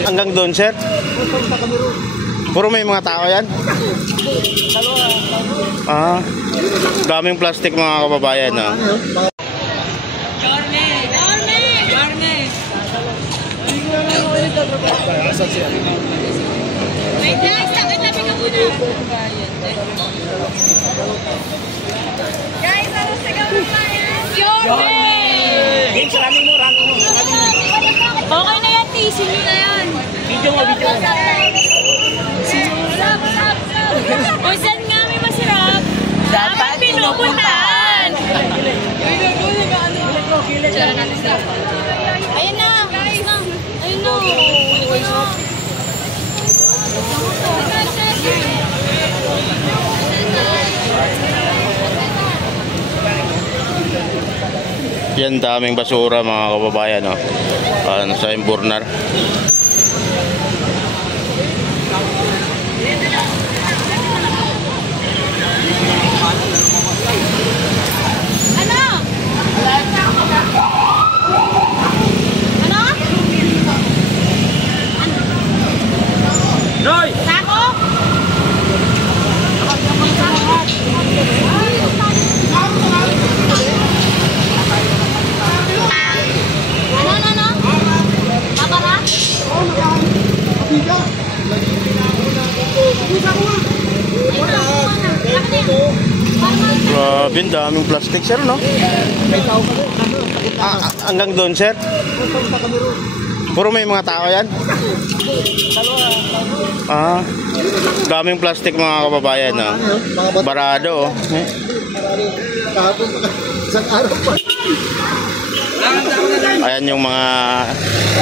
Hanggang doon, sir? Puro may mga tao yan? Daming plastic mga kababayan, no? Wait guys, tabi ka muna. Guys, ano sigaw mo pa yan? Yorme! Running mo. Okay na yan, tisin nyo na yan. Video mo. Kung saan nga may masarap, dapat pinupuntahan. Ayun na, guys. Ayun na. Yan, daming basura mga kababayan, no? Sa Imburnal. Noy! Sako? Ano? Babara? Grabe, daming plastic, sir, no? Hanggang doon, sir? Puro may mga tao yan? Daming plastic mga kababayan, no? Barado, oh. Ayan yung mga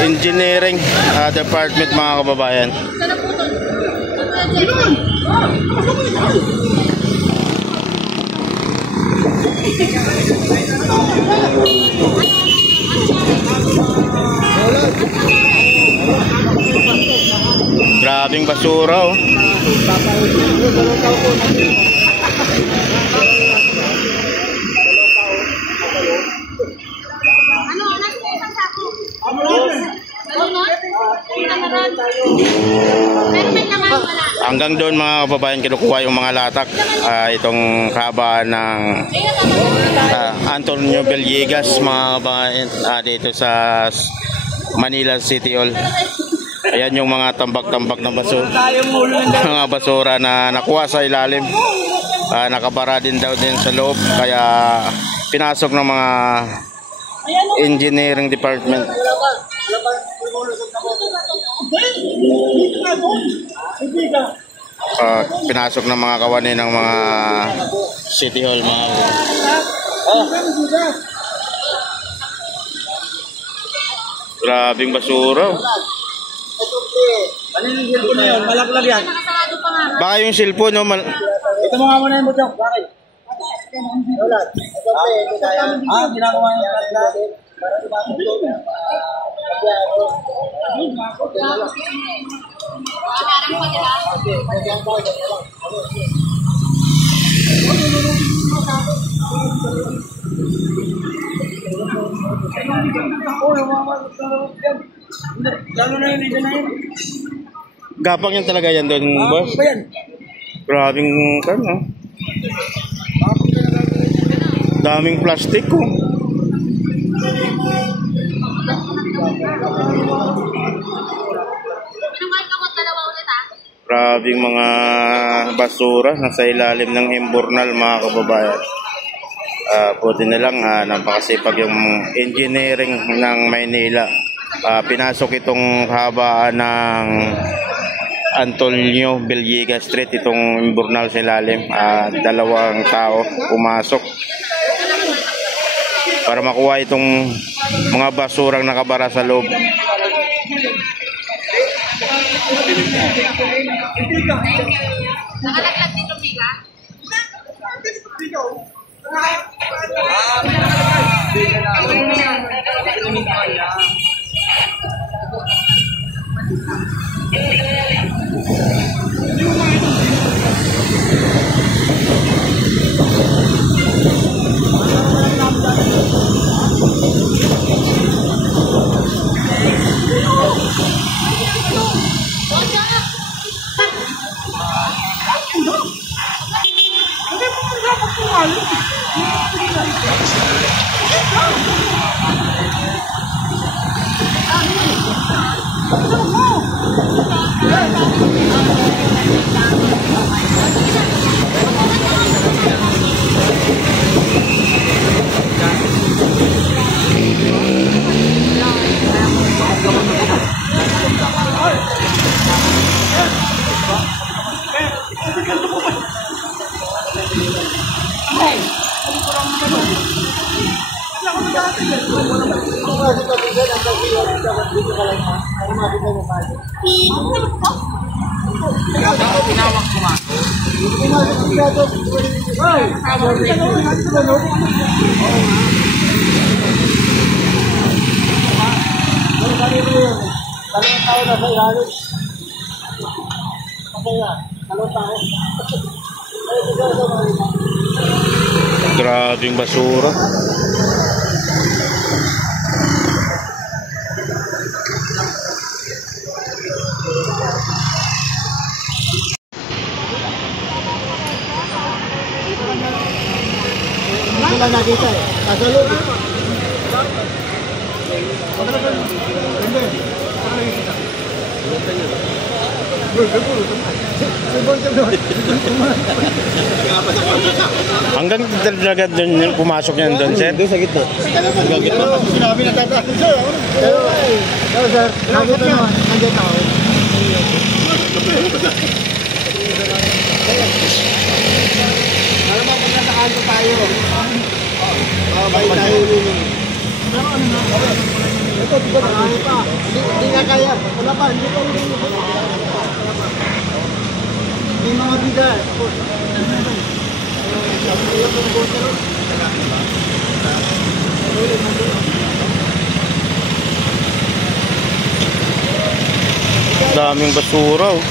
engineering department mga kababayan. Grabing basura, oh. Hanggang doon mga kababayan, kinukuha yung mga latak. Itong kabaan ng Antonio Villegas mga kababayan, dito sa Manila City Hall. Ayan yung mga tambak-tambak na basura, mga basura na nakuha sa ilalim. Nakabara din daw din sa loob, kaya pinasok ng mga engineering department. Pinasok ng mga kawani ng mga City Hall mga grabing basura. Ano yung cellphone na yun? Malaglag yan. Baka yung cellphone, no? Ito mo nga muna yung butok. Bakit? Ginagawa yung malaglag. Lalo na yun, isa na yun. Gapang yan talaga yan doon, boss. Grabing no? Daming plastic, oh. Grabing mga basura nasa ilalim ng Imburnal mga kababayan. Buti na lang napakasipag yung engineering ng Maynila. Pinasok itong habaan ng Antonio Villegas Street, itong Imburnal sa ilalim. Dalawang tao pumasok para makuha itong mga basurang nakabara sa loob. Nakalaglag dito, biga? Dito ka lang ha. Para makita mo pa. Grabing basura. Wala na dito eh. Nasa loob. Hanggang talaga doon yung pumasok yan doon, sir? Doon sa gitna. Sa gitna. Sinabi na tata. Hello, sir. Nandito naman. Nandito ako. Alam mo, pag nasa kanto tayo. Babay tayo nung. Ito, di ba? Marami pa. Hindi nga kaya. Wala pa. Hindi pa ulit. May mga bigas. Daming basura, oh.